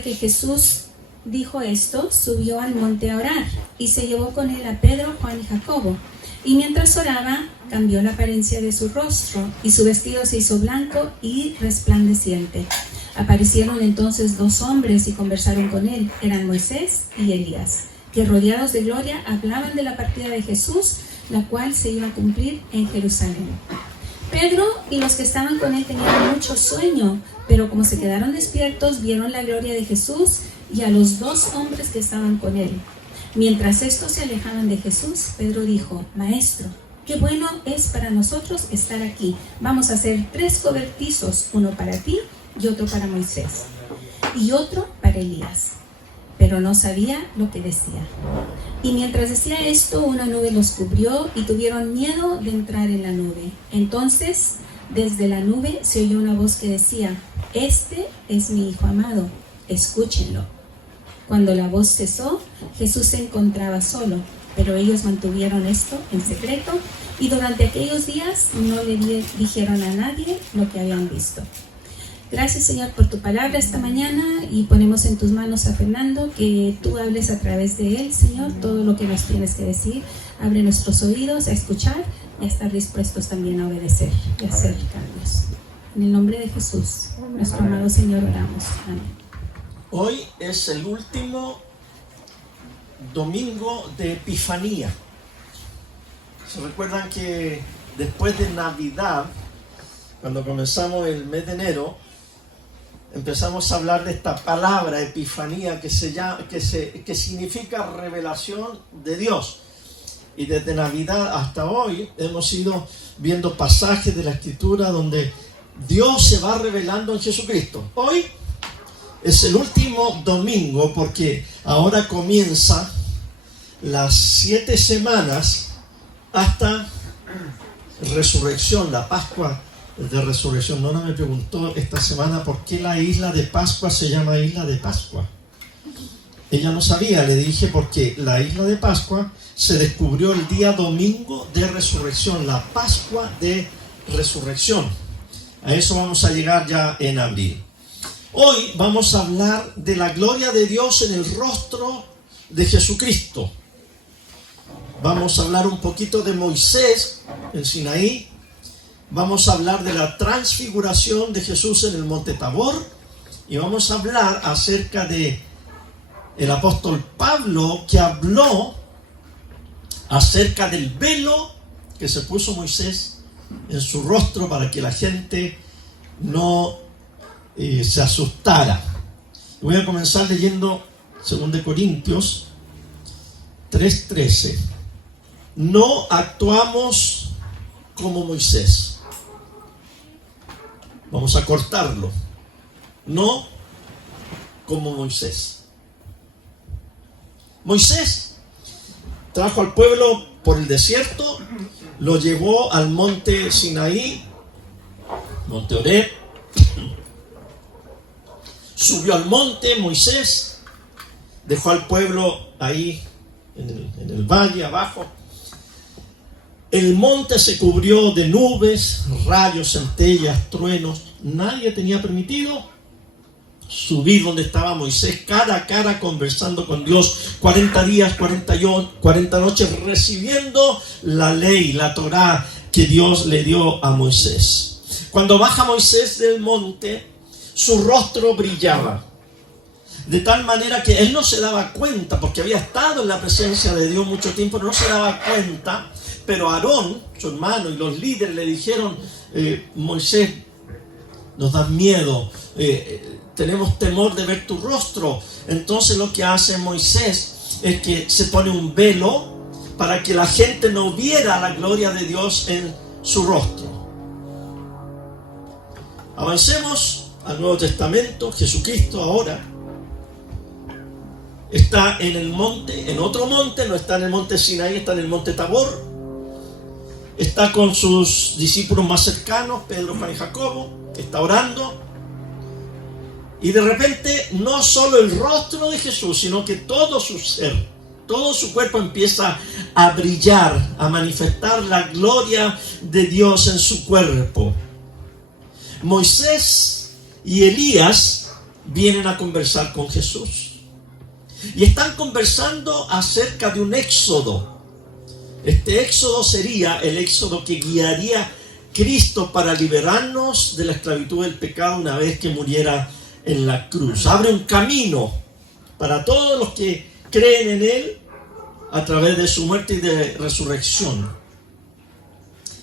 de que Jesús dijo esto, subió al monte a orar y se llevó con él a Pedro, Juan y Jacobo. Y mientras oraba, cambió la apariencia de su rostro y su vestido se hizo blanco y resplandeciente. Aparecieron entonces dos hombres y conversaron con él. Eran Moisés y Elías, que rodeados de gloria hablaban de la partida de Jesús, la cual se iba a cumplir en Jerusalén. Pedro y los que estaban con él tenían mucho sueño, pero como se quedaron despiertos, vieron la gloria de Jesús y a los dos hombres que estaban con él. Mientras estos se alejaban de Jesús, Pedro dijo: Maestro, qué bueno es para nosotros estar aquí. Vamos a hacer 3 cobertizos, uno para ti y otro para Moisés, y otro para Elías. Pero no sabía lo que decía. Y mientras decía esto, una nube los cubrió y tuvieron miedo de entrar en la nube. Entonces, desde la nube se oyó una voz que decía: Este es mi Hijo amado, escúchenlo. Cuando la voz cesó, Jesús se encontraba solo, pero ellos mantuvieron esto en secreto y durante aquellos días no le dijeron a nadie lo que habían visto. Gracias, Señor, por tu palabra esta mañana, y ponemos en tus manos a Fernando, que tú hables a través de él, Señor, todo lo que nos tienes que decir. Abre nuestros oídos a escuchar y a estar dispuestos también a obedecer y a hacer cambios. En el nombre de Jesús, nuestro amado Señor, oramos. Amén. Hoy es el último domingo de Epifanía. ¿Se recuerdan que después de Navidad, cuando comenzamos el mes de enero, empezamos a hablar de esta palabra Epifanía que significa revelación de Dios? Y desde Navidad hasta hoy hemos ido viendo pasajes de la Escritura donde Dios se va revelando en Jesucristo. Hoy es el último domingo porque ahora comienza las 7 semanas hasta resurrección, la Pascua de Resurrección. Nora me preguntó esta semana por qué la isla de Pascua se llama Isla de Pascua. Ella no sabía, le dije porque la isla de Pascua se descubrió el día domingo de Resurrección, la Pascua de Resurrección. A eso vamos a llegar ya en abril. Hoy vamos a hablar de la gloria de Dios en el rostro de Jesucristo. Vamos a hablar un poquito de Moisés en Sinaí. Vamos a hablar de la transfiguración de Jesús en el monte Tabor. Y vamos a hablar acerca de el apóstol Pablo, que habló acerca del velo que se puso Moisés en su rostro para que la gente no se asustara. Voy a comenzar leyendo 2 Corintios 3:13. No actuamos como Moisés. Vamos a cortarlo. No como Moisés. Moisés trajo al pueblo por el desierto, lo llevó al monte Sinaí, monte Horeb. Subió al monte Moisés, dejó al pueblo ahí en el valle abajo. El monte se cubrió de nubes, rayos, centellas, truenos. Nadie tenía permitido subir donde estaba Moisés, cara a cara conversando con Dios, 40 días, 40 noches, recibiendo la ley, la Torá que Dios le dio a Moisés. Cuando baja Moisés del monte, su rostro brillaba, de tal manera que él no se daba cuenta, porque había estado en la presencia de Dios mucho tiempo, no se daba cuenta, pero Aarón, su hermano, y los líderes le dijeron: Moisés, nos da miedo, tenemos temor de ver tu rostro. Entonces lo que hace Moisés es que se pone un velo para que la gente no viera la gloria de Dios en su rostro. Avancemos al Nuevo Testamento. Jesucristo ahora está en el monte, en otro monte, no está en el monte Sinaí, está en el monte Tabor. Está con sus discípulos más cercanos, Pedro, Juan y Jacobo, que está orando. Y de repente, no solo el rostro de Jesús, sino que todo su ser, todo su cuerpo empieza a brillar, a manifestar la gloria de Dios en su cuerpo. Moisés y Elías vienen a conversar con Jesús. Y están conversando acerca de un éxodo. Este éxodo sería el éxodo que guiaría Cristo para liberarnos de la esclavitud del pecado una vez que muriera en la cruz. Abre un camino para todos los que creen en Él a través de su muerte y de resurrección.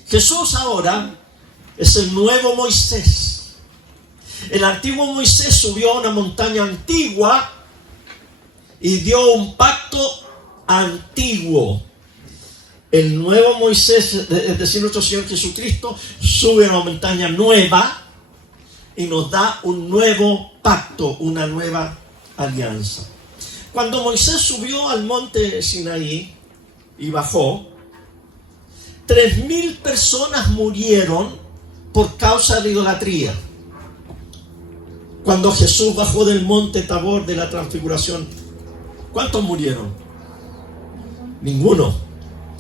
Jesús ahora es el nuevo Moisés. El antiguo Moisés subió a una montaña antigua y dio un pacto antiguo. El nuevo Moisés, es decir, nuestro Señor Jesucristo, sube a una montaña nueva y nos da un nuevo pacto, una nueva alianza. Cuando Moisés subió al monte Sinaí y bajó, 3.000 personas murieron por causa de idolatría. Cuando Jesús bajó del monte Tabor de la Transfiguración, ¿cuántos murieron? Ninguno.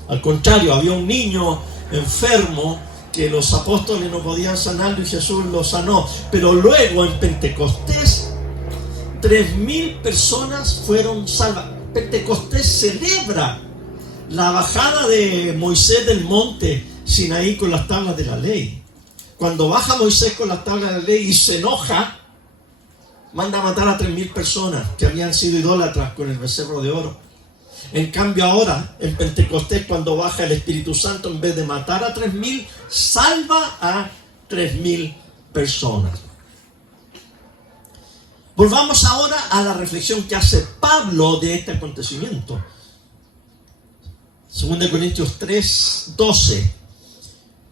Al contrario, había un niño enfermo que los apóstoles no podían sanarlo y Jesús lo sanó. Pero luego en Pentecostés, 3.000 personas fueron salvas. Pentecostés celebra la bajada de Moisés del monte Sinaí con las tablas de la ley. Cuando baja Moisés con las tablas de la ley y se enoja, manda a matar a 3.000 personas que habían sido idólatras con el becerro de oro. En cambio ahora, en Pentecostés, cuando baja el Espíritu Santo, en vez de matar a 3.000, salva a 3.000 personas. Volvamos ahora a la reflexión que hace Pablo de este acontecimiento. 2 Corintios 3:12.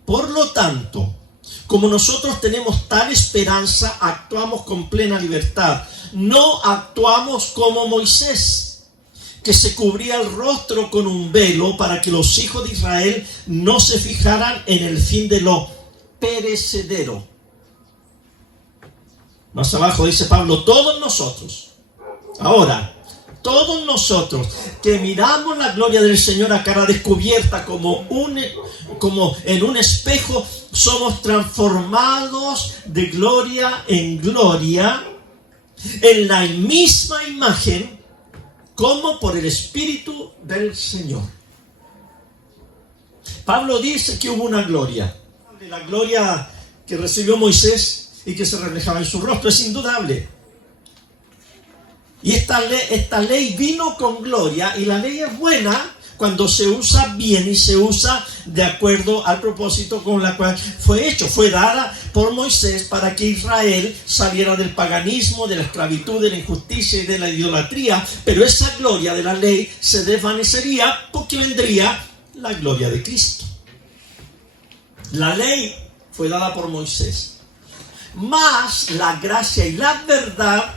Por lo tanto, como nosotros tenemos tal esperanza, actuamos con plena libertad. No actuamos como Moisés, que se cubría el rostro con un velo para que los hijos de Israel no se fijaran en el fin de lo perecedero. Más abajo dice Pablo, todos nosotros, todos nosotros que miramos la gloria del Señor a cara descubierta como en un espejo, somos transformados de gloria en gloria en la misma imagen como por el Espíritu del Señor. Pablo dice que hubo una gloria. La gloria que recibió Moisés y que se reflejaba en su rostro es indudable. Y esta ley vino con gloria, y la ley es buena cuando se usa bien y se usa de acuerdo al propósito con la cual fue hecho. Fue dada por Moisés para que Israel saliera del paganismo, de la esclavitud, de la injusticia y de la idolatría. Pero esa gloria de la ley se desvanecería porque vendría la gloria de Cristo. La ley fue dada por Moisés, mas la gracia y la verdad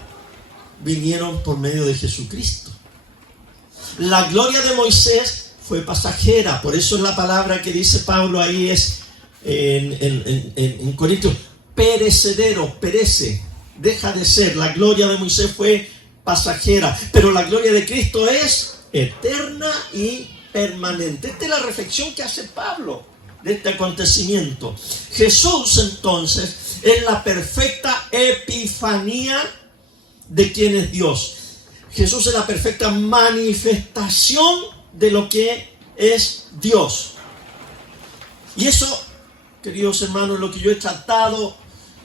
vinieron por medio de Jesucristo. La gloria de Moisés fue pasajera, por eso la palabra que dice Pablo ahí es en Corintios, perecedero, perece, deja de ser. La gloria de Moisés fue pasajera, pero la gloria de Cristo es eterna y permanente. Esta es la reflexión que hace Pablo de este acontecimiento. Jesús entonces es la perfecta epifanía de quién es Dios. Jesús es la perfecta manifestación de lo que es Dios. Y eso, queridos hermanos, es lo que yo he tratado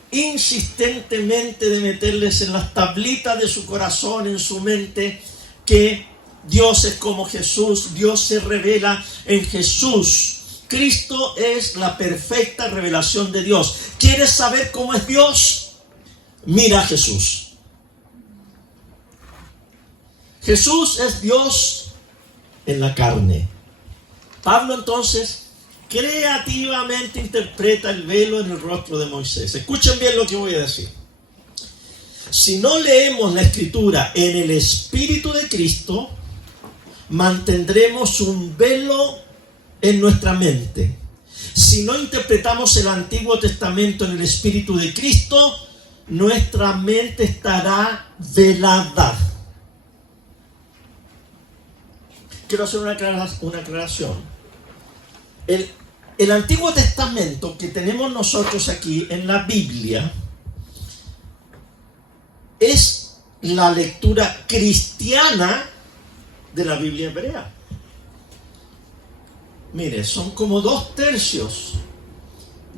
insistentemente de meterles en las tablitas de su corazón, en su mente, que Dios es como Jesús, Dios se revela en Jesús. Cristo es la perfecta revelación de Dios. ¿Quieres saber cómo es Dios? Mira a Jesús. Jesús es Dios en la carne. Pablo entonces creativamente interpreta el velo en el rostro de Moisés. Escuchen bien lo que voy a decir. Si no leemos la Escritura en el Espíritu de Cristo, mantendremos un velo en nuestra mente. Si no interpretamos el Antiguo Testamento en el Espíritu de Cristo, nuestra mente estará velada. Quiero hacer una aclaración. El Antiguo Testamento que tenemos nosotros aquí en la Biblia es la lectura cristiana de la Biblia hebrea. Mire, son como 2/3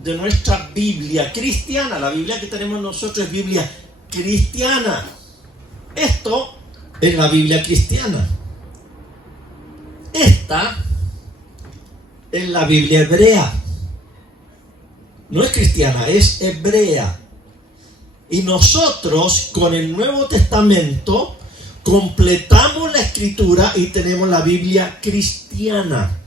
de nuestra Biblia cristiana. La Biblia que tenemos nosotros es Biblia cristiana. Esto es la Biblia cristiana. Esta es la Biblia hebrea. No es cristiana, es hebrea. Y nosotros con el Nuevo Testamento completamos la Escritura y tenemos la Biblia cristiana.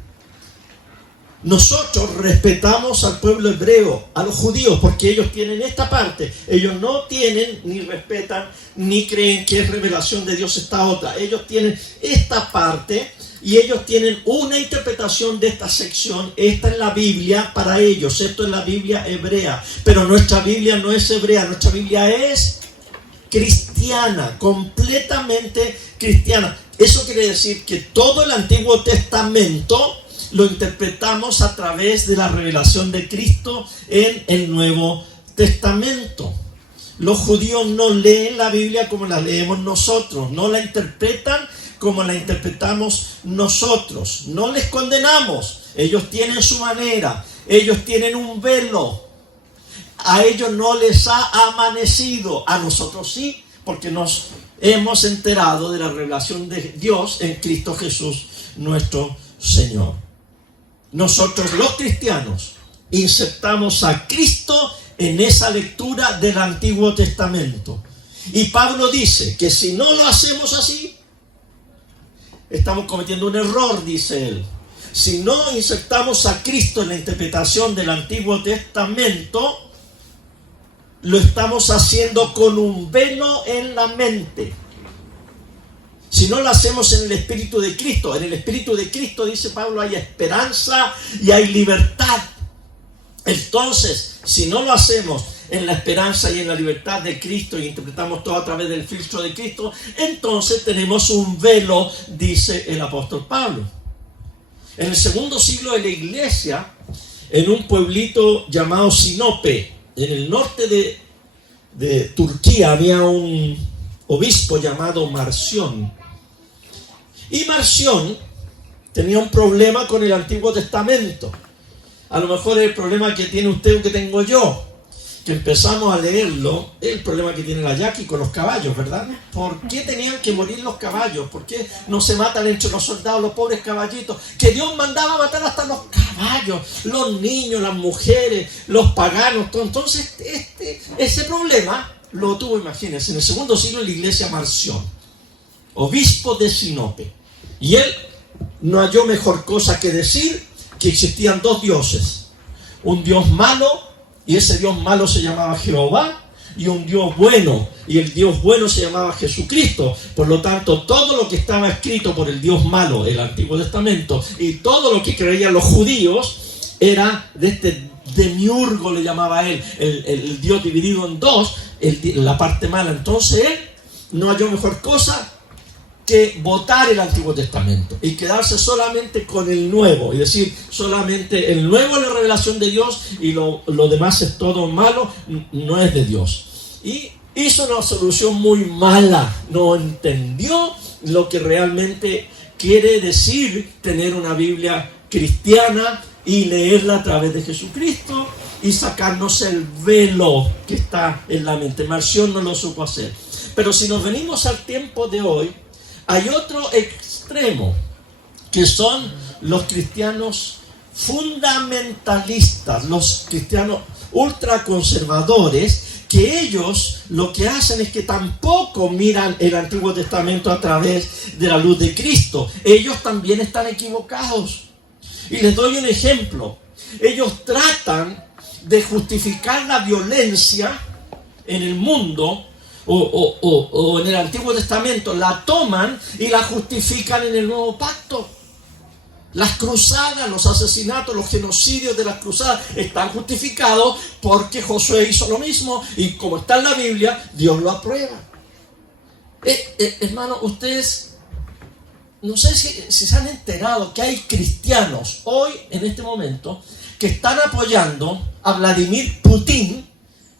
Nosotros respetamos al pueblo hebreo, a los judíos, porque ellos tienen esta parte. Ellos no tienen, ni respetan, ni creen que es revelación de Dios esta otra. Ellos tienen esta parte y ellos tienen una interpretación de esta sección. Esta es la Biblia para ellos. Esto es la Biblia hebrea. Pero nuestra Biblia no es hebrea. Nuestra Biblia es cristiana, completamente cristiana. Eso quiere decir que todo el Antiguo Testamento lo interpretamos a través de la revelación de Cristo en el Nuevo Testamento. Los judíos no leen la Biblia como la leemos nosotros, no la interpretan como la interpretamos nosotros. No les condenamos, ellos tienen su manera, ellos tienen un velo. A ellos no les ha amanecido, a nosotros sí, porque nos hemos enterado de la revelación de Dios en Cristo Jesús, nuestro Señor. Nosotros los cristianos insertamos a Cristo en esa lectura del Antiguo Testamento. Y Pablo dice que si no lo hacemos así, estamos cometiendo un error, dice él. Si no insertamos a Cristo en la interpretación del Antiguo Testamento, lo estamos haciendo con un velo en la mente. Si no lo hacemos en el Espíritu de Cristo, en el Espíritu de Cristo, dice Pablo, hay esperanza y hay libertad. Entonces, si no lo hacemos en la esperanza y en la libertad de Cristo y interpretamos todo a través del filtro de Cristo, entonces tenemos un velo, dice el apóstol Pablo. En el segundo siglo de la iglesia, en un pueblito llamado Sinope, en el norte de Turquía, había un obispo llamado Marción. Y Marción tenía un problema con el Antiguo Testamento. A lo mejor es el problema que tiene usted o que tengo yo, que empezamos a leerlo, es el problema que tiene la Jackie con los caballos, ¿verdad? ¿Por qué tenían que morir los caballos? ¿Por qué no se matan entre los soldados los pobres caballitos? Que Dios mandaba matar hasta los caballos, los niños, las mujeres, los paganos, todo. Entonces ese problema lo tuvo, imagínense, en el segundo siglo la iglesia Marción, obispo de Sinope. Y él no halló mejor cosa que decir que existían dos dioses. Un Dios malo, y ese Dios malo se llamaba Jehová, y un Dios bueno, y el Dios bueno se llamaba Jesucristo. Por lo tanto, todo lo que estaba escrito por el Dios malo, el Antiguo Testamento, y todo lo que creían los judíos, era de este demiurgo, le llamaba él, el Dios dividido en dos, la parte mala. Entonces él no halló mejor cosa que votar el Antiguo Testamento y quedarse solamente con el Nuevo, y decir solamente el Nuevo es la revelación de Dios y lo demás es todo malo, no es de Dios. Y hizo una solución muy mala, no entendió lo que realmente quiere decir tener una Biblia cristiana y leerla a través de Jesucristo y sacarnos el velo que está en la mente. Marción no lo supo hacer. Pero si nos venimos al tiempo de hoy, hay otro extremo, que son los cristianos fundamentalistas, los cristianos ultraconservadores, que ellos lo que hacen es que tampoco miran el Antiguo Testamento a través de la luz de Cristo. Ellos también están equivocados. Y les doy un ejemplo. Ellos tratan de justificar la violencia en el mundo o en el Antiguo Testamento, la toman y la justifican en el Nuevo Pacto. Las cruzadas, los asesinatos, los genocidios de las cruzadas están justificados porque Josué hizo lo mismo y como está en la Biblia, Dios lo aprueba. Hermano, ustedes, no sé si se han enterado que hay cristianos hoy, en este momento, que están apoyando a Vladimir Putin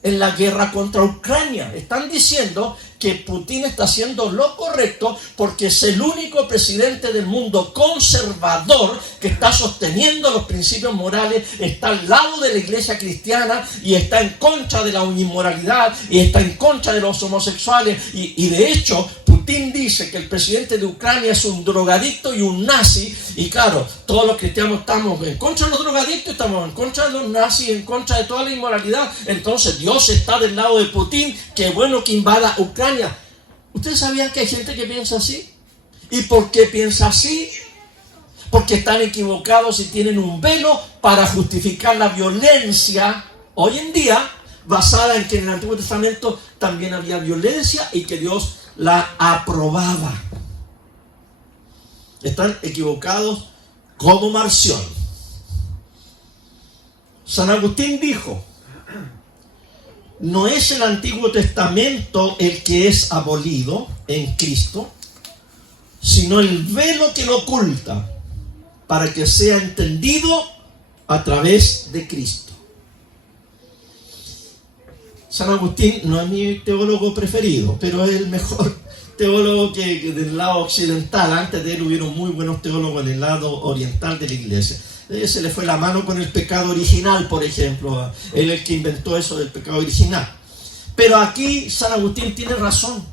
en la guerra contra Ucrania. Están diciendo que Putin está haciendo lo correcto porque es el único presidente del mundo conservador que está sosteniendo los principios morales, está al lado de la iglesia cristiana y está en contra de la inmoralidad y está en contra de los homosexuales. Y de hecho, Putin dice que el presidente de Ucrania es un drogadicto y un nazi. Y claro, todos los cristianos estamos en contra de los drogadictos, estamos en contra de los nazis, en contra de toda la inmoralidad. Entonces Dios está del lado de Putin. Qué bueno que invada Ucrania. ¿Ustedes sabían que hay gente que piensa así? ¿Y por qué piensa así? Porque están equivocados y tienen un velo para justificar la violencia hoy en día, basada en que en el Antiguo Testamento también había violencia y que Dios la aprobaba. Están equivocados como Marción. San Agustín dijo: no es el Antiguo Testamento el que es abolido en Cristo, sino el velo que lo oculta para que sea entendido a través de Cristo. San Agustín no es mi teólogo preferido, pero es el mejor teólogo que del lado occidental. Antes de él hubieron muy buenos teólogos en el lado oriental de la iglesia. Se le fue la mano con el pecado original, por ejemplo. Él es el que inventó eso del pecado original. Pero aquí San Agustín tiene razón.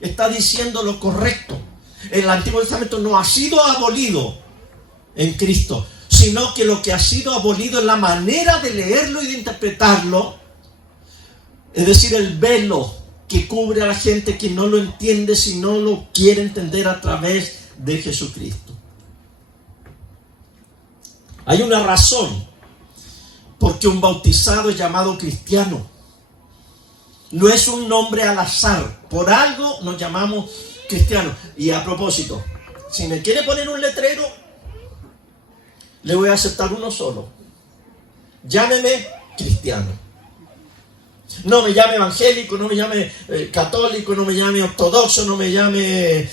Está diciendo lo correcto. El Antiguo Testamento no ha sido abolido en Cristo, sino que lo que ha sido abolido es la manera de leerlo y de interpretarlo. Es decir, el velo que cubre a la gente que no lo entiende si no lo quiere entender a través de Jesucristo. Hay una razón por qué un bautizado es llamado cristiano. No es un nombre al azar. Por algo nos llamamos cristianos. Y a propósito, si me quiere poner un letrero, le voy a aceptar uno solo. Llámeme cristiano. No me llame evangélico, no me llame católico, no me llame ortodoxo, no me llame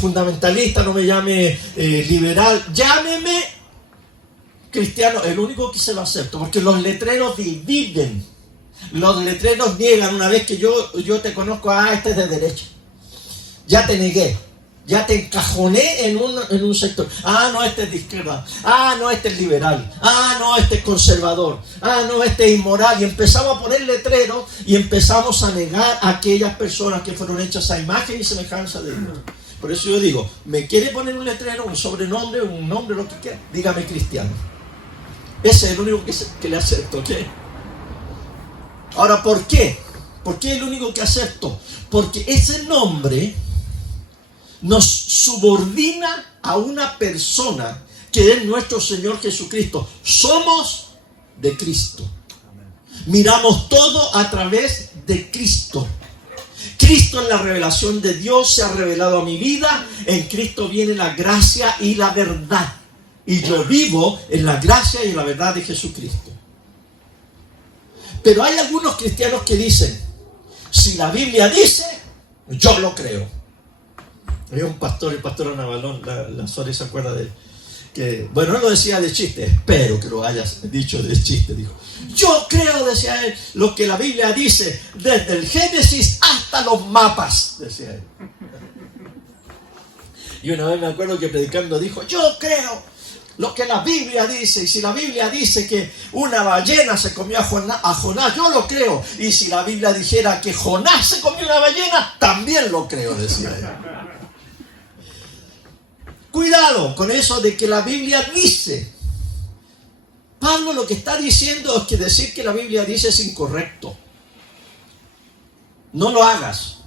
fundamentalista, no me llame liberal. Llámeme cristiano, el único que se lo acepto, porque los letreros dividen, los letreros niegan. Una vez que yo te conozco, este es de derecha, ya te negué, ya te encajoné en un sector. No, este es de izquierda, no, este es liberal, no, este es conservador, no, este es inmoral, y empezamos a poner letreros y empezamos a negar a aquellas personas que fueron hechas a imagen y semejanza de Dios. Por eso yo digo, me quiere poner un letrero, un sobrenombre, un nombre, lo que quiera, dígame cristiano. Ese es el único que le acepto, ¿ok? Ahora, ¿por qué? ¿Por qué es el único que acepto? Porque ese nombre nos subordina a una persona que es nuestro Señor Jesucristo. Somos de Cristo. Miramos todo a través de Cristo. Cristo es la revelación de Dios, se ha revelado a mi vida. En Cristo viene la gracia y la verdad. Y yo vivo en la gracia y en la verdad de Jesucristo. Pero hay algunos cristianos que dicen, si la Biblia dice, yo lo creo. Había un pastor, el pastor Navalón, la Suárez se acuerda de él, que, bueno, no lo decía de chiste, espero que lo hayas dicho de chiste, dijo. Yo creo, decía él, lo que la Biblia dice, desde el Génesis hasta los mapas, decía él. Y una vez me acuerdo que predicando dijo, yo creo lo que la Biblia dice, y si la Biblia dice que una ballena se comió a Jonás, yo lo creo. Y si la Biblia dijera que Jonás se comió una ballena, también lo creo, decía él. Cuidado con eso de que la Biblia dice. Pablo lo que está diciendo es que decir que la Biblia dice es incorrecto. No lo hagas.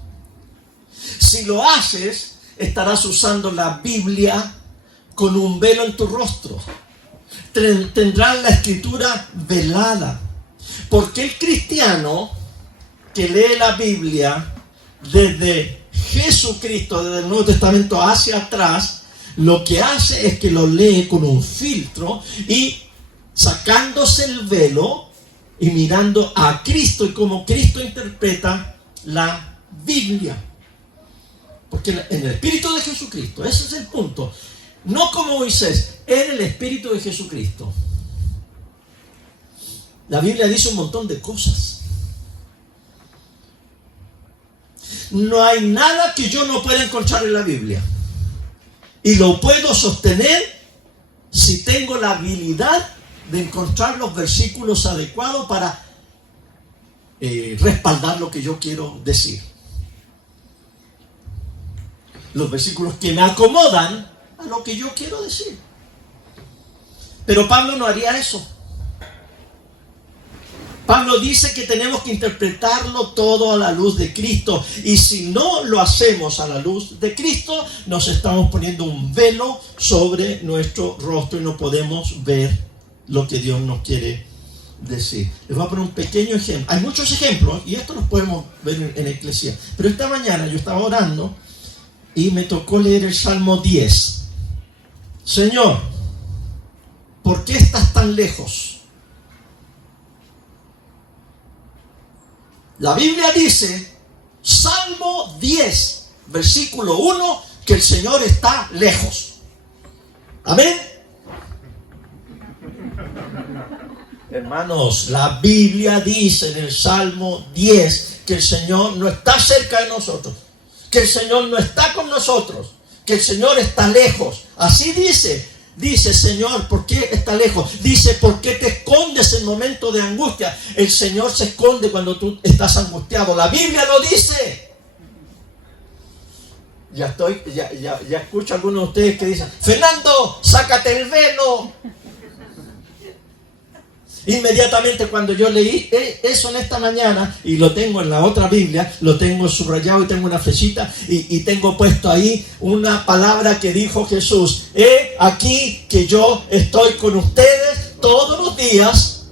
Si lo haces, estarás usando la Biblia con un velo en tu rostro. Tendrás la escritura velada. Porque el cristiano que lee la Biblia desde Jesucristo, desde el Nuevo Testamento hacia atrás, lo que hace es que lo lee con un filtro y sacándose el velo y mirando a Cristo y cómo Cristo interpreta la Biblia. Porque en el Espíritu de Jesucristo, ese es el punto. No como Moisés, en el Espíritu de Jesucristo. La Biblia dice un montón de cosas. No hay nada que yo no pueda encontrar en la Biblia. Y lo puedo sostener si tengo la habilidad de encontrar los versículos adecuados para respaldar lo que yo quiero decir. Los versículos que me acomodan a lo que yo quiero decir. Pero Pablo no haría eso. Pablo dice que tenemos que interpretarlo todo a la luz de Cristo. Y si no lo hacemos a la luz de Cristo, nos estamos poniendo un velo sobre nuestro rostro y no podemos ver lo que Dios nos quiere decir. Les voy a poner un pequeño ejemplo. Hay muchos ejemplos y esto los podemos ver en Eclesiastés. Pero esta mañana yo estaba orando y me tocó leer el Salmo 10. Señor, ¿por qué estás tan lejos? La Biblia dice, Salmo 10, versículo 1, que el Señor está lejos. Amén. Hermanos, la Biblia dice en el Salmo 10 que el Señor no está cerca de nosotros, que el Señor no está con nosotros, que el Señor está lejos. Así dice. Dice, Señor, ¿por qué está lejos? Dice, ¿por qué te escondes en momentos de angustia? El Señor se esconde cuando tú estás angustiado. La Biblia lo dice. Ya escucho a algunos de ustedes que dicen, Fernando, sácate el velo. Inmediatamente cuando yo leí eso en esta mañana, y lo tengo en la otra Biblia, lo tengo subrayado y tengo una flechita y tengo puesto ahí una palabra que dijo Jesús: he aquí que yo estoy con ustedes todos los días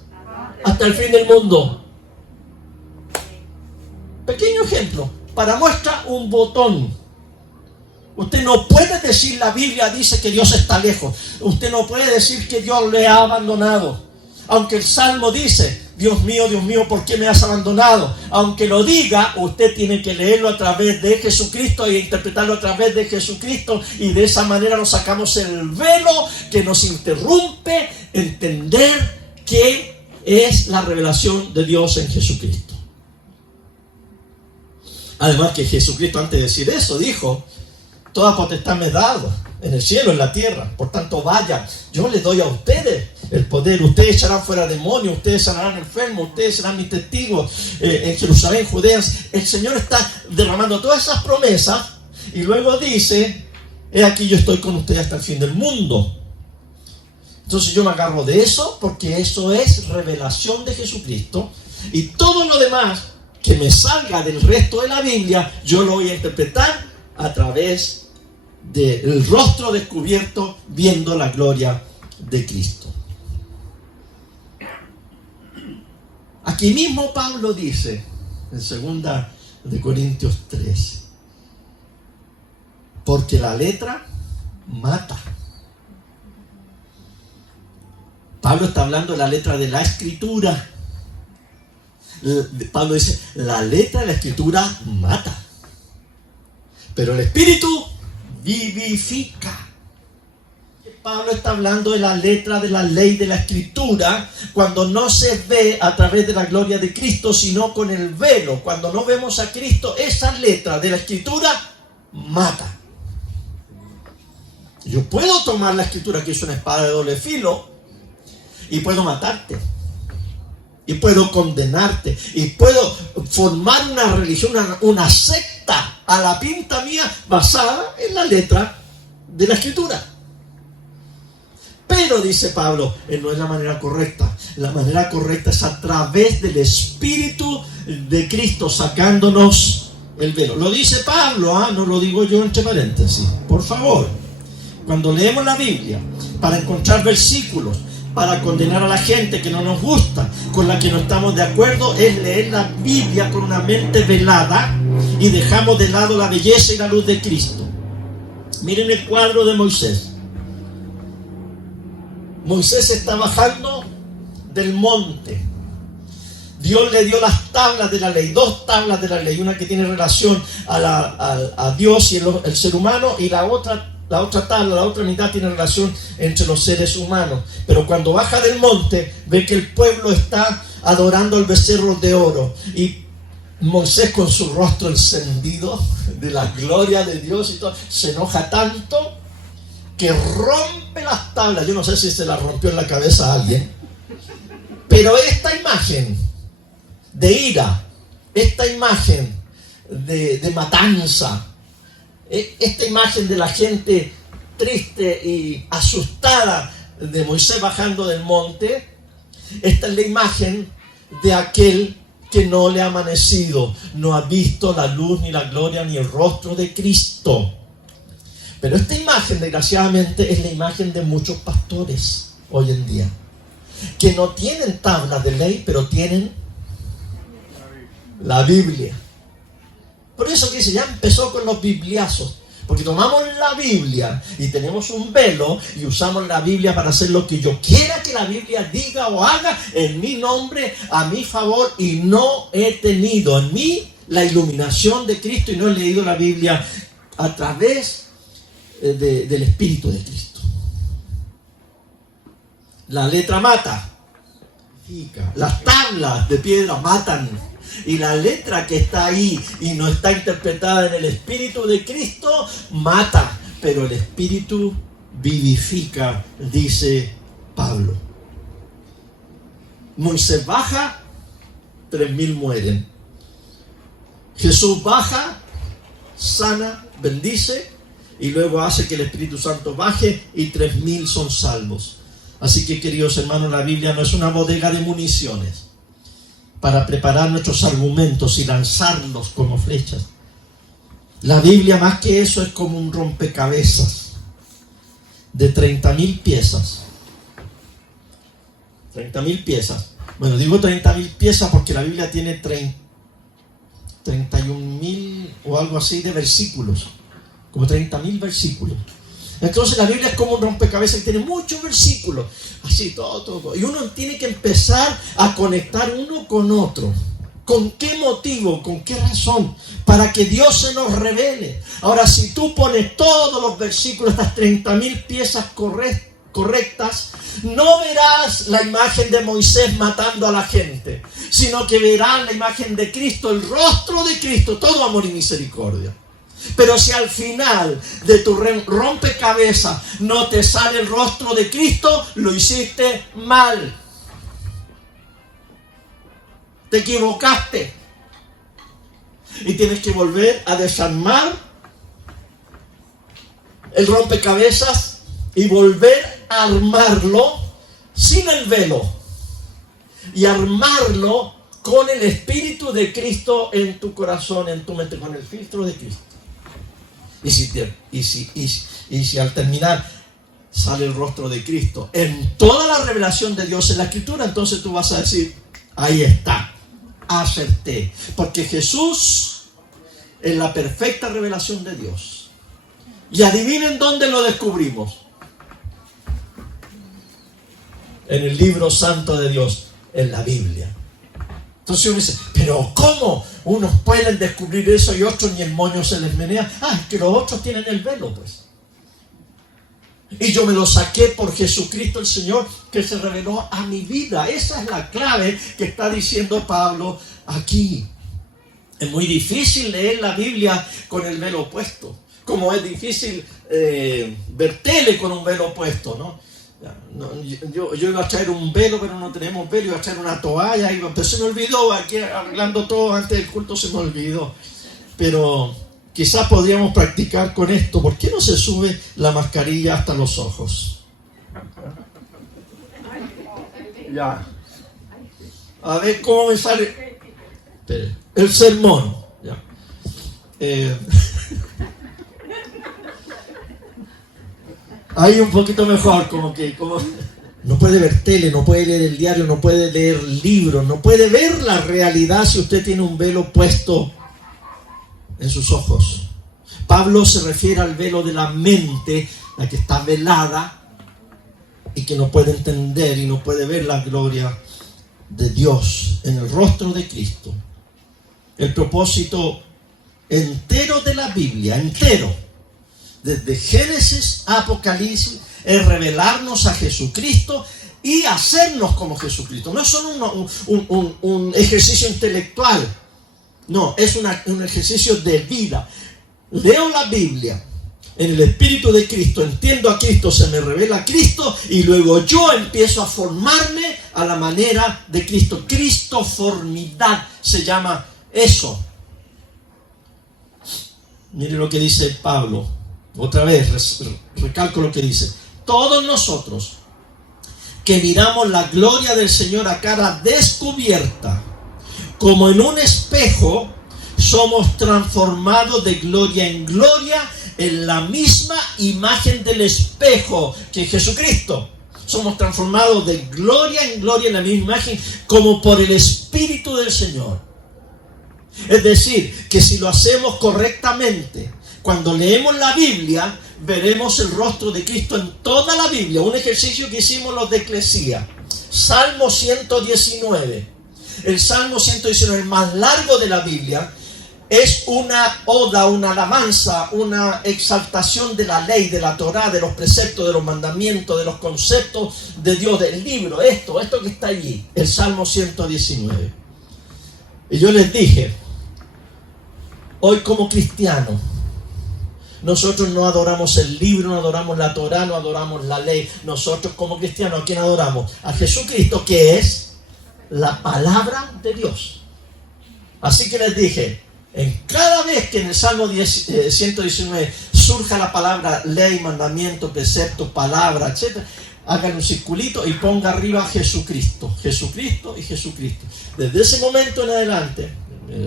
hasta el fin del mundo. Pequeño ejemplo, para muestra un botón. Usted no puede decir la Biblia dice que Dios está lejos. Usted no puede decir que Dios le ha abandonado. Aunque el Salmo dice, Dios mío, ¿por qué me has abandonado? Aunque lo diga, usted tiene que leerlo a través de Jesucristo e interpretarlo a través de Jesucristo. Y de esa manera nos sacamos el velo que nos interrumpe entender qué es la revelación de Dios en Jesucristo. Además que Jesucristo, antes de decir eso, dijo, toda potestad me es dada en el cielo, en la tierra. Por tanto, vayan. Yo les doy a ustedes el poder. Ustedes echarán fuera demonios, ustedes sanarán enfermos, ustedes serán mis testigos en Jerusalén, Judea. El Señor está derramando todas esas promesas y luego dice, he aquí yo estoy con ustedes hasta el fin del mundo. Entonces yo me agarro de eso porque eso es revelación de Jesucristo, y todo lo demás que me salga del resto de la Biblia, yo lo voy a interpretar a través del rostro descubierto, viendo la gloria de Cristo. Aquí mismo Pablo dice en 2 de Corintios 3, porque la letra mata. Pablo está hablando de la letra de la Escritura. Pablo dice, la letra de la Escritura mata, pero el Espíritu vivifica. Pablo está hablando de la letra de la ley de la Escritura cuando no se ve a través de la gloria de Cristo, sino con el velo. Cuando no vemos a Cristo, esa letra de la Escritura mata. Yo puedo tomar la Escritura, que es una espada de doble filo, y puedo matarte, y puedo condenarte, y puedo formar una religión, una secta a la pinta mía basada en la letra de la Escritura. Pero dice Pablo, no es la manera correcta. La manera correcta es a través del Espíritu de Cristo sacándonos el velo. Lo dice Pablo, no lo digo yo entre paréntesis. Por favor, cuando leemos la Biblia para encontrar versículos para condenar a la gente que no nos gusta, con la que no estamos de acuerdo, es leer la Biblia con una mente velada y dejamos de lado la belleza y la luz de Cristo. Miren el cuadro de Moisés. Moisés está bajando del monte. Dios le dio las tablas de la ley, 2 tablas de la ley, una que tiene relación a Dios y el ser humano, y la otra tabla, la otra mitad tiene relación entre los seres humanos. Pero cuando baja del monte, ve que el pueblo está adorando al becerro de oro. Y Moisés, con su rostro encendido de la gloria de Dios y todo, se enoja tanto que rompe las tablas. Yo no sé si se las rompió en la cabeza a alguien, pero esta imagen de ira, esta imagen de matanza, esta imagen de la gente triste y asustada de Moisés bajando del monte, esta es la imagen de aquel que no le ha amanecido, no ha visto la luz ni la gloria ni el rostro de Cristo. Pero esta imagen, desgraciadamente, es la imagen de muchos pastores hoy en día, que no tienen tablas de ley, pero tienen la Biblia. Por eso que ya empezó con los bibliazos, porque tomamos la Biblia y tenemos un velo y usamos la Biblia para hacer lo que yo quiera que la Biblia diga o haga en mi nombre, a mi favor, y no he tenido en mí la iluminación de Cristo y no he leído la Biblia a través del Espíritu de Cristo. La letra mata, las tablas de piedra matan, y la letra que está ahí y no está interpretada en el Espíritu de Cristo mata, pero el Espíritu vivifica, dice Pablo. Moisés baja, 3.000 mueren. Jesús baja, sana, bendice, y luego hace que el Espíritu Santo baje y 3.000 son salvos. Así que, queridos hermanos, la Biblia no es una bodega de municiones para preparar nuestros argumentos y lanzarlos como flechas. La Biblia, más que eso, es como un rompecabezas de 30.000 piezas. 30.000 piezas. Bueno, digo 30.000 piezas porque la Biblia tiene 31.000 o algo así de versículos. Como 30.000 versículos. Entonces la Biblia es como un rompecabezas que tiene muchos versículos, así todo. Y uno tiene que empezar a conectar uno con otro. ¿Con qué motivo? ¿Con qué razón? Para que Dios se nos revele. Ahora, si tú pones todos los versículos, estas 30.000 piezas correctas, no verás la imagen de Moisés matando a la gente, sino que verás la imagen de Cristo, el rostro de Cristo, todo amor y misericordia. Pero si al final de tu rompecabezas no te sale el rostro de Cristo, lo hiciste mal. Te equivocaste. Y tienes que volver a desarmar el rompecabezas y volver a armarlo sin el velo. Y armarlo con el Espíritu de Cristo en tu corazón, en tu mente, con el filtro de Cristo. Y si al terminar sale el rostro de Cristo en toda la revelación de Dios en la Escritura, entonces tú vas a decir, ahí está, acerté. Porque Jesús es la perfecta revelación de Dios. Y adivinen dónde lo descubrimos. En el libro santo de Dios, en la Biblia. Entonces uno dice, pero ¿cómo? Unos pueden descubrir eso y otros ni el moño se les menea. Ah, es que los otros tienen el velo, pues. Y yo me lo saqué por Jesucristo el Señor, que se reveló a mi vida. Esa es la clave que está diciendo Pablo aquí. Es muy difícil leer la Biblia con el velo puesto. Como es difícil ver tele con un velo puesto, ¿no? Yo iba a traer un velo, pero no tenemos velo. Iba a traer una toalla, pero se me olvidó. Aquí arreglando todo antes del culto se me olvidó. Pero quizás podríamos practicar con esto. ¿Por qué no se sube la mascarilla hasta los ojos? Ya. A ver cómo me sale. Espere. El sermón. Ya. Ahí un poquito mejor, como no puede ver tele, no puede leer el diario, no puede leer libros, no puede ver la realidad si usted tiene un velo puesto en sus ojos. Pablo se refiere al velo de la mente, la que está velada y que no puede entender y no puede ver la gloria de Dios en el rostro de Cristo. El propósito entero de la Biblia, entero, desde Génesis a Apocalipsis, es revelarnos a Jesucristo y hacernos como Jesucristo. No es solo un ejercicio intelectual, No, es un ejercicio de vida. Leo la Biblia en el Espíritu de Cristo, entiendo a Cristo, se me revela a Cristo y luego yo empiezo a formarme a la manera de Cristo. Cristoformidad se llama eso. Mire lo que dice Pablo. Otra vez, recalco lo que dice. Todos nosotros que miramos la gloria del Señor a cara descubierta, como en un espejo, somos transformados de gloria en gloria en la misma imagen del espejo que es Jesucristo. Somos transformados de gloria en gloria en la misma imagen como por el Espíritu del Señor. Es decir, que si lo hacemos correctamente, cuando leemos la Biblia, veremos el rostro de Cristo en toda la Biblia. Un ejercicio que hicimos los de Eclesía. Salmo 119. El Salmo 119, el más largo de la Biblia, es una oda, una alabanza, una exaltación de la ley, de la Torá, de los preceptos, de los mandamientos, de los conceptos de Dios, del libro, esto que está allí, el Salmo 119. Y yo les dije, hoy como cristianos, nosotros no adoramos el libro, no adoramos la Torá, no adoramos la ley. Nosotros como cristianos, ¿a quién adoramos? A Jesucristo, que es la palabra de Dios. Así que les dije, en cada vez que en el Salmo 119 surja la palabra ley, mandamiento, precepto, palabra, etc., hagan un circulito y ponga arriba Jesucristo, Jesucristo y Jesucristo. Desde ese momento en adelante,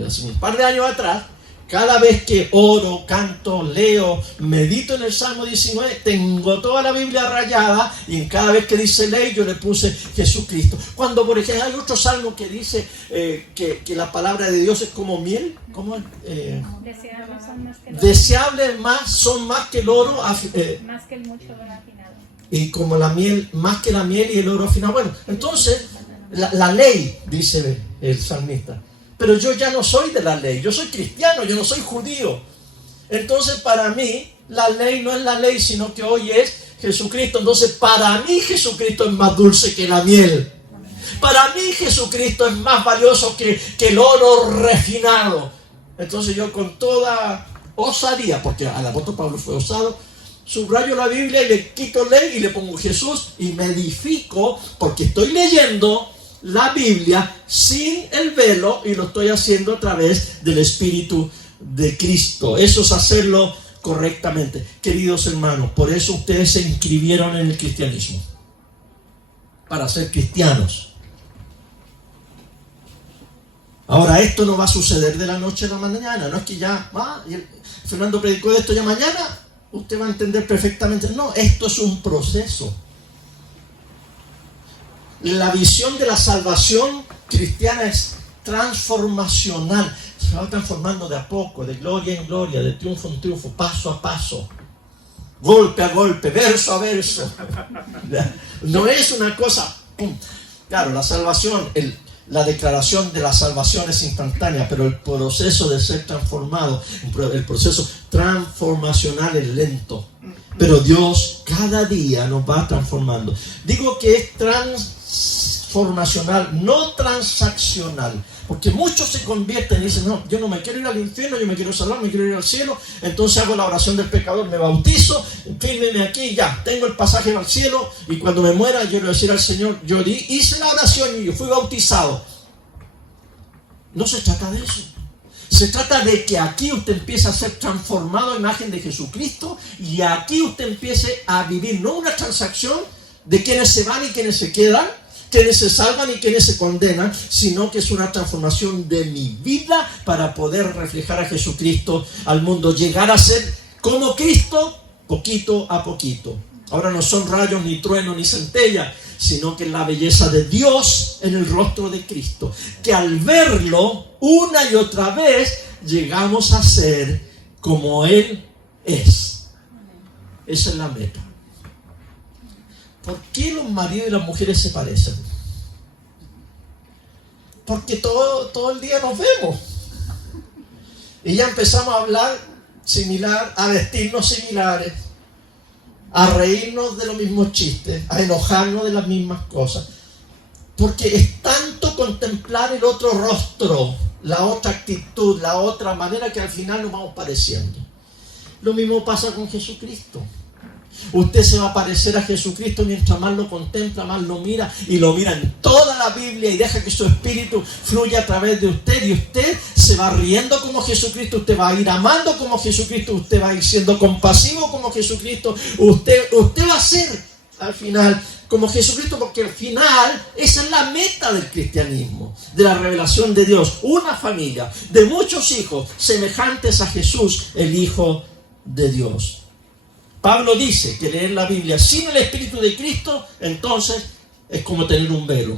hace un par de años atrás, cada vez que oro, canto, leo, medito en el Salmo 19, tengo toda la Biblia rayada y en cada vez que dice ley yo le puse Jesucristo. Cuando por ejemplo hay otro salmo que dice que la palabra de Dios es como miel, ¿cómo? Deseables son más que el oro, más que el mucho oro afinado. Y como la miel, más que la miel y el oro afinado. Bueno, entonces la ley, dice el salmista. Pero yo ya no soy de la ley, yo soy cristiano, yo no soy judío. Entonces para mí la ley no es la ley, sino que hoy es Jesucristo. Entonces para mí Jesucristo es más dulce que la miel. Para mí Jesucristo es más valioso que el oro refinado. Entonces yo con toda osadía, porque el apóstol Pablo fue osado, subrayo la Biblia y le quito ley y le pongo Jesús y me edifico porque estoy leyendo la Biblia sin el velo y lo estoy haciendo a través del Espíritu de Cristo. Eso es hacerlo correctamente. Queridos hermanos, por eso ustedes se inscribieron en el cristianismo, para ser cristianos. Ahora, esto no va a suceder de la noche a la mañana. No es que ya Fernando predicó de esto ya mañana usted va a entender perfectamente. No, esto es un proceso. La visión de la salvación cristiana es transformacional. Se va transformando de a poco, de gloria en gloria, de triunfo en triunfo, paso a paso, golpe a golpe, verso a verso. No es una cosa, ¡pum! Claro, la salvación, la declaración de la salvación es instantánea, pero el proceso de ser transformado, el proceso transformacional es lento. Pero Dios cada día nos va transformando. Digo que es transformacional, no transaccional. Porque muchos se convierten y dicen, no, yo no me quiero ir al infierno, yo me quiero salvar, me quiero ir al cielo. Entonces hago la oración del pecador, me bautizo, fírmeme aquí, ya, tengo el pasaje al cielo. Y cuando me muera, yo le voy a decir al Señor, yo hice la oración y yo fui bautizado. No se trata de eso. Se trata de que aquí usted empiece a ser transformado a imagen de Jesucristo y aquí usted empiece a vivir no una transacción de quienes se van y quienes se quedan, quienes se salvan y quienes se condenan, sino que es una transformación de mi vida para poder reflejar a Jesucristo al mundo, llegar a ser como Cristo poquito a poquito. Ahora no son rayos, ni truenos, ni centellas, sino que es la belleza de Dios en el rostro de Cristo, que al verlo una y otra vez llegamos a ser como Él es. Esa es la meta. ¿Por qué los maridos y las mujeres se parecen? Porque todo el día nos vemos y ya empezamos a hablar similar, a vestirnos similares, a reírnos de los mismos chistes, a enojarnos de las mismas cosas, porque es tanto contemplar el otro rostro la otra actitud, la otra manera, que al final nos vamos pareciendo. Lo mismo pasa con Jesucristo. Usted se va a parecer a Jesucristo mientras más lo contempla, más lo mira, y lo mira en toda la Biblia y deja que su espíritu fluya a través de usted, y usted se va riendo como Jesucristo, usted va a ir amando como Jesucristo, usted va a ir siendo compasivo como Jesucristo, usted va a ser al final como Jesucristo, porque al final esa es la meta del cristianismo, de la revelación de Dios, una familia de muchos hijos semejantes a Jesús, el Hijo de Dios. Pablo dice que leer la Biblia sin el Espíritu de Cristo, entonces es como tener un velo.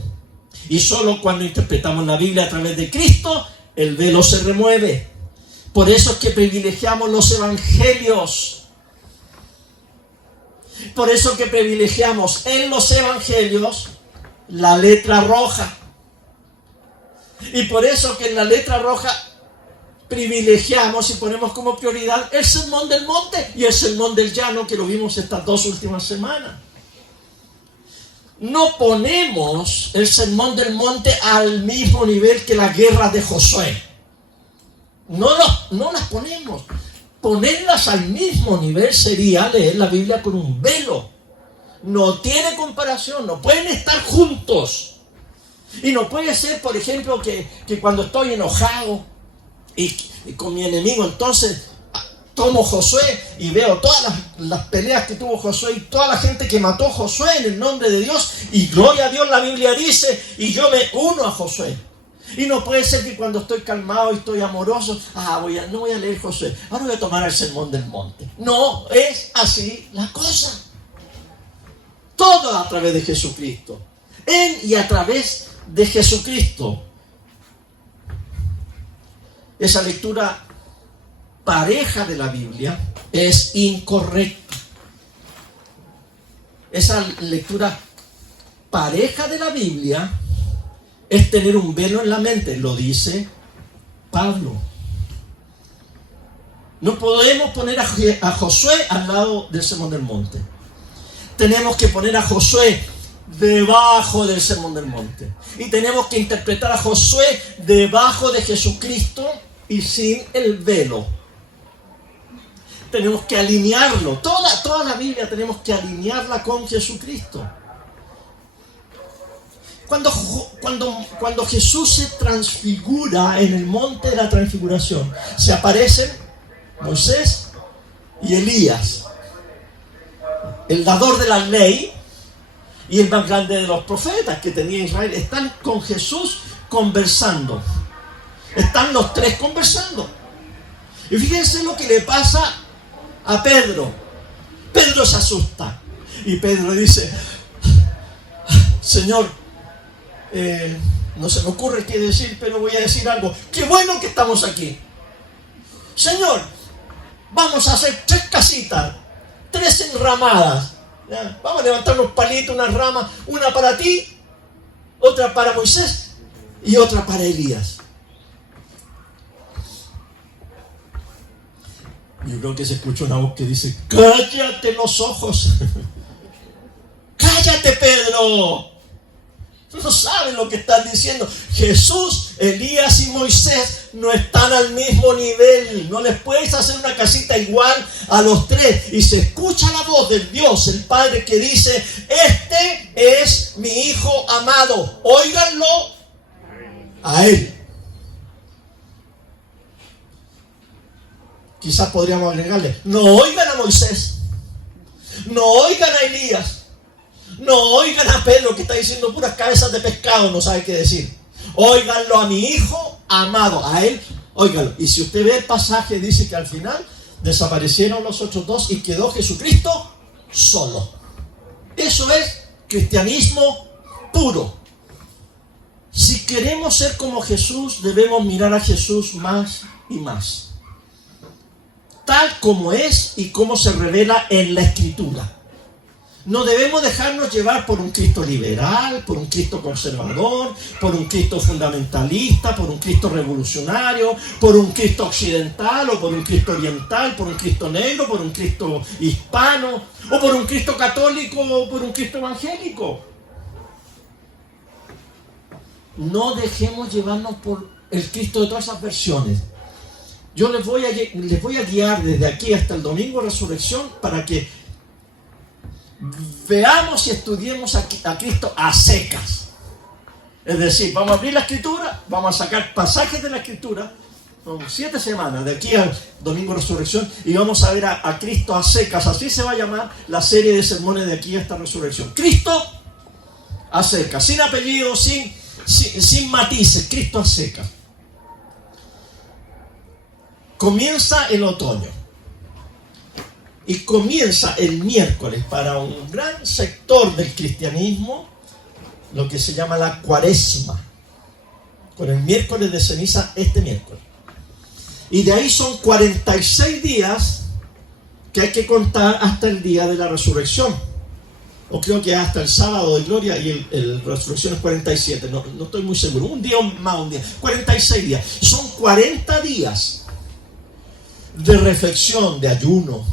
Y solo cuando interpretamos la Biblia a través de Cristo, el velo se remueve. Por eso es que privilegiamos los evangelios. Por eso es que privilegiamos en los evangelios la letra roja. Y por eso que en la letra roja privilegiamos y ponemos como prioridad el sermón del monte y el sermón del llano, que lo vimos estas 2 últimas semanas. No ponemos el sermón del monte al mismo nivel que la guerra de Josué. No las ponemos. Ponerlas al mismo nivel sería leer la Biblia con un velo. No tiene comparación, no pueden estar juntos. Y no puede ser, por ejemplo, que cuando estoy enojado y con mi enemigo, entonces tomo Josué y veo todas las peleas que tuvo Josué y toda la gente que mató Josué en el nombre de Dios, y gloria a Dios, la Biblia dice, y yo me uno a Josué. Y no puede ser que cuando estoy calmado y estoy amoroso, no voy a leer Josué, ahora voy a tomar el sermón del monte. No es así la cosa. Todo a través de Jesucristo, en y a través de Jesucristo. Esa lectura pareja de la Biblia es incorrecta. Esa lectura pareja de la Biblia es tener un velo en la mente, lo dice Pablo. No podemos poner a Josué al lado del sermón del monte. Tenemos que poner a Josué debajo del sermón del monte. Y tenemos que interpretar a Josué debajo de Jesucristo y sin el velo. Tenemos que alinearlo. Toda la Biblia tenemos que alinearla con Jesucristo. Cuando Jesús se transfigura en el monte de la transfiguración, se aparecen Moisés y Elías, el dador de la ley y el más grande de los profetas que tenía Israel. Están con Jesús conversando. Están los 3 conversando. Y fíjense lo que le pasa a Pedro. Pedro se asusta. Y Pedro dice, Señor, no se me ocurre qué decir, pero voy a decir algo. ¡Qué bueno que estamos aquí! Señor, vamos a hacer 3 casitas, 3 enramadas. ¿Ya? Vamos a levantar unos palitos, unas ramas, una para ti, otra para Moisés y otra para Elías. Yo creo que se escucha una voz que dice, cállate los ojos. Cállate, Pedro. No saben lo que están diciendo. Jesús, Elías y Moisés no están al mismo nivel. No les puedes hacer una casita igual a los 3. Y se escucha la voz del Dios, el Padre, que dice, este es mi Hijo amado. Óiganlo a Él. Quizás podríamos agregarle, no oigan a Moisés, no oigan a Elías, no oigan a Pedro, que está diciendo puras cabezas de pescado, no sabe qué decir. Óiganlo a mi Hijo amado, a Él, óiganlo. Y si usted ve el pasaje, dice que al final desaparecieron los otros 2 y quedó Jesucristo solo. Eso es cristianismo puro. Si queremos ser como Jesús, debemos mirar a Jesús más y más, tal como es y como se revela en la Escritura. No debemos dejarnos llevar por un Cristo liberal, por un Cristo conservador, por un Cristo fundamentalista, por un Cristo revolucionario, por un Cristo occidental o por un Cristo oriental, por un Cristo negro, por un Cristo hispano, o por un Cristo católico o por un Cristo evangélico. No dejemos llevarnos por el Cristo de todas esas versiones. Yo les voy a guiar desde aquí hasta el domingo de resurrección para que veamos y estudiemos a Cristo a secas. Es decir, vamos a abrir la Escritura, vamos a sacar pasajes de la Escritura, son 7 semanas de aquí al domingo de resurrección, y vamos a ver a Cristo a secas. Así se va a llamar la serie de sermones de aquí hasta resurrección. Cristo a secas, sin apellido, sin matices, Cristo a secas. Comienza el otoño y comienza el miércoles para un gran sector del cristianismo lo que se llama la Cuaresma, con el miércoles de ceniza este miércoles. Y de ahí son 46 días que hay que contar hasta el día de la resurrección. O creo que hasta el sábado de gloria, y el resurrección es 47, no estoy muy seguro. Un día más, un día. 46 días. Son 40 días de reflexión, de ayuno,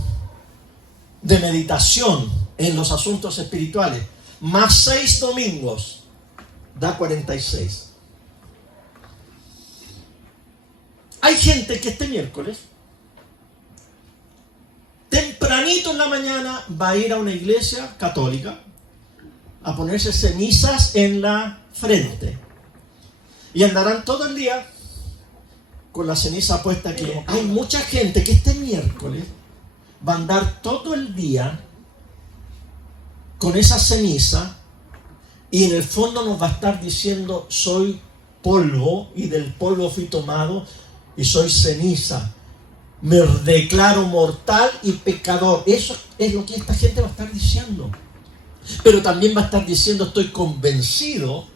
de meditación en los asuntos espirituales. Más 6 domingos, da 46. Hay gente que este miércoles, tempranito en la mañana, va a ir a una iglesia católica a ponerse cenizas en la frente. Y andarán todo el día con la ceniza puesta aquí. Hay mucha gente que este miércoles va a andar todo el día con esa ceniza, y en el fondo nos va a estar diciendo: soy polvo y del polvo fui tomado y soy ceniza, me declaro mortal y pecador. Eso es lo que esta gente va a estar diciendo. Pero también va a estar diciendo: estoy convencido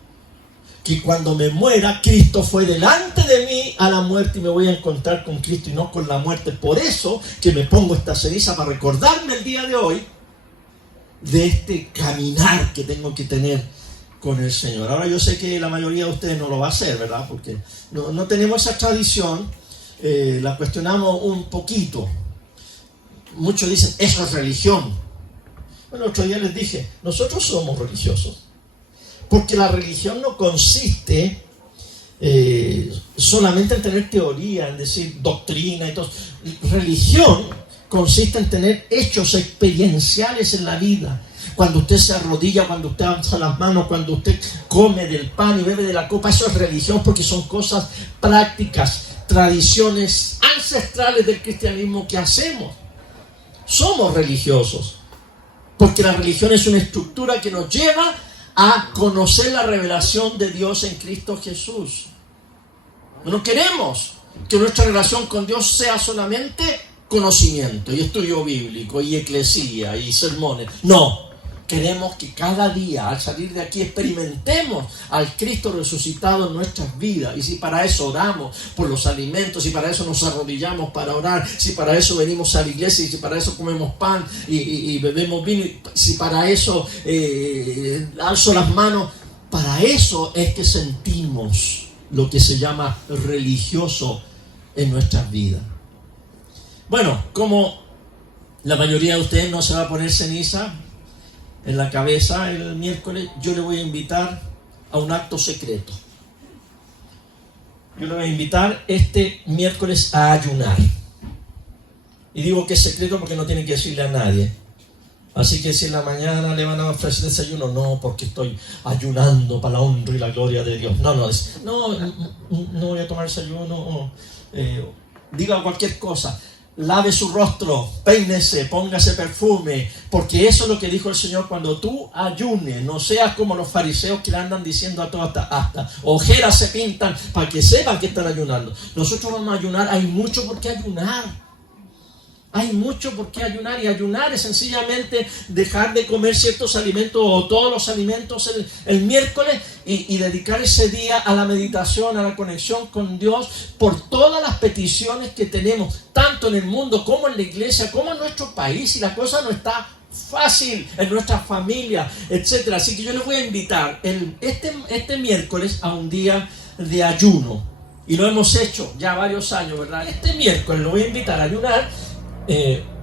que cuando me muera, Cristo fue delante de mí a la muerte y me voy a encontrar con Cristo y no con la muerte. Por eso que me pongo esta ceniza, para recordarme el día de hoy de este caminar que tengo que tener con el Señor. Ahora, yo sé que la mayoría de ustedes no lo va a hacer, ¿verdad? Porque no tenemos esa tradición, la cuestionamos un poquito. Muchos dicen: eso es religión. Bueno, otro día les dije: nosotros somos religiosos, porque la religión no consiste solamente en tener teoría, en decir doctrina y todo. Religión consiste en tener hechos experienciales en la vida. Cuando usted se arrodilla, cuando usted alza las manos, cuando usted come del pan y bebe de la copa, eso es religión, porque son cosas prácticas, tradiciones ancestrales del cristianismo que hacemos. Somos religiosos, porque la religión es una estructura que nos lleva a conocer la revelación de Dios en Cristo Jesús. No queremos que nuestra relación con Dios sea solamente conocimiento y estudio bíblico y eclesía y sermones. No, queremos que cada día al salir de aquí experimentemos al Cristo resucitado en nuestras vidas. Y si para eso oramos por los alimentos, si para eso nos arrodillamos para orar, si para eso venimos a la iglesia, y si para eso comemos pan y bebemos vino, si para eso alzo las manos, para eso es que sentimos lo que se llama religioso en nuestras vidas. Bueno, como la mayoría de ustedes no se va a poner ceniza en la cabeza el miércoles, yo le voy a invitar a un acto secreto. Yo le voy a invitar este miércoles a ayunar. Y digo que es secreto porque no tiene que decirle a nadie. Así que si en la mañana le van a ofrecer desayuno, no, porque estoy ayunando para la honra y la gloria de Dios. No voy a tomar desayuno. Diga cualquier cosa. Lave su rostro, peínese, póngase perfume, porque eso es lo que dijo el Señor: cuando tú ayunes, no seas como los fariseos que le andan diciendo a todos hasta ojeras se pintan para que sepan que están ayunando. Nosotros vamos a ayunar. Hay mucho por qué ayunar. Hay mucho por qué ayunar, y ayunar es sencillamente dejar de comer ciertos alimentos o todos los alimentos el miércoles y dedicar ese día a la meditación, a la conexión con Dios por todas las peticiones que tenemos, tanto en el mundo como en la iglesia, como en nuestro país, y la cosa no está fácil en nuestra familia, etc. Así que yo les voy a invitar este miércoles a un día de ayuno, y lo hemos hecho ya varios años, ¿verdad? Este miércoles lo voy a invitar a ayunar.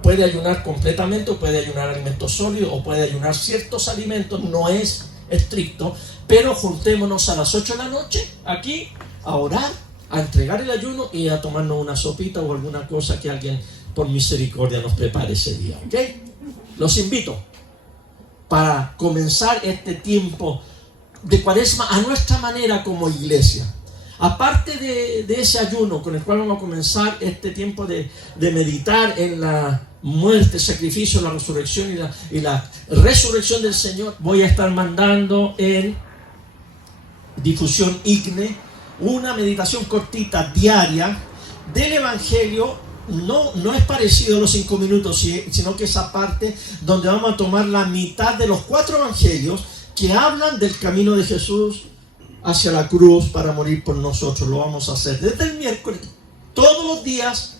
Puede ayunar completamente, o puede ayunar alimentos sólidos, o puede ayunar ciertos alimentos, no es estricto, pero juntémonos a las 8 de la noche aquí a orar a entregar el ayuno y a tomarnos una sopita o alguna cosa que alguien por misericordia nos prepare ese día, ¿ok? Los invito para comenzar este tiempo de Cuaresma a nuestra manera como iglesia. Aparte de ese ayuno con el cual vamos a comenzar este tiempo de meditar en la muerte, el sacrificio, la resurrección y la resurrección del Señor, voy a estar mandando en difusión ICNE una meditación cortita diaria del Evangelio. No es parecido a los 5 minutos, sino que esa parte donde vamos a tomar la mitad de los 4 evangelios que hablan del camino de Jesús hacia la cruz para morir por nosotros. Lo vamos a hacer desde el miércoles, todos los días,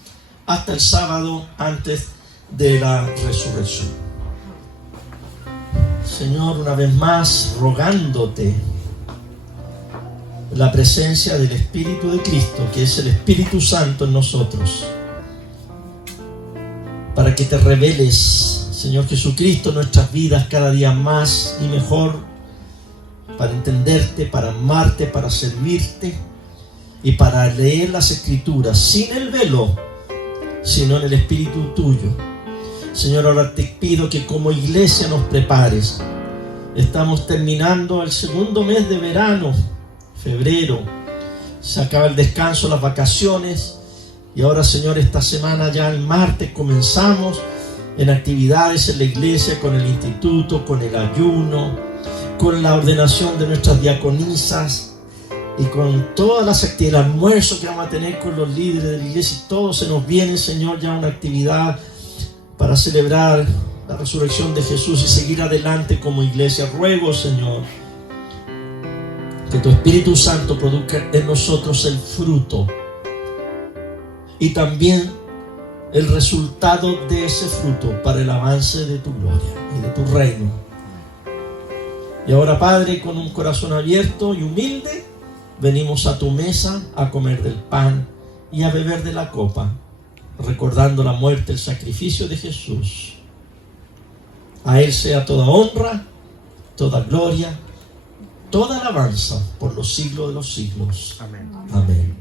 hasta el sábado antes de la resurrección. Señor, una vez más, rogándote la presencia del Espíritu de Cristo, que es el Espíritu Santo en nosotros, para que te reveles, Señor Jesucristo, en nuestras vidas cada día más y mejor, para entenderte, para amarte, para servirte y para leer las Escrituras sin el velo, sino en el Espíritu tuyo. Señor, ahora te pido que como iglesia nos prepares. Estamos terminando el segundo mes de verano, febrero. Se acaba el descanso, las vacaciones. Y ahora, Señor, esta semana ya el martes comenzamos en actividades en la iglesia, con el instituto, con el ayuno, con la ordenación de nuestras diaconisas y con todas las actividades, el almuerzo que vamos a tener con los líderes de la iglesia. Y todo se nos viene, Señor, ya una actividad para celebrar la resurrección de Jesús y seguir adelante como iglesia. Ruego, Señor, que tu Espíritu Santo produzca en nosotros el fruto y también el resultado de ese fruto para el avance de tu gloria y de tu reino. Y ahora, Padre, con un corazón abierto y humilde, venimos a tu mesa a comer del pan y a beber de la copa, recordando la muerte, el sacrificio de Jesús. A Él sea toda honra, toda gloria, toda alabanza por los siglos de los siglos. Amén. Amén.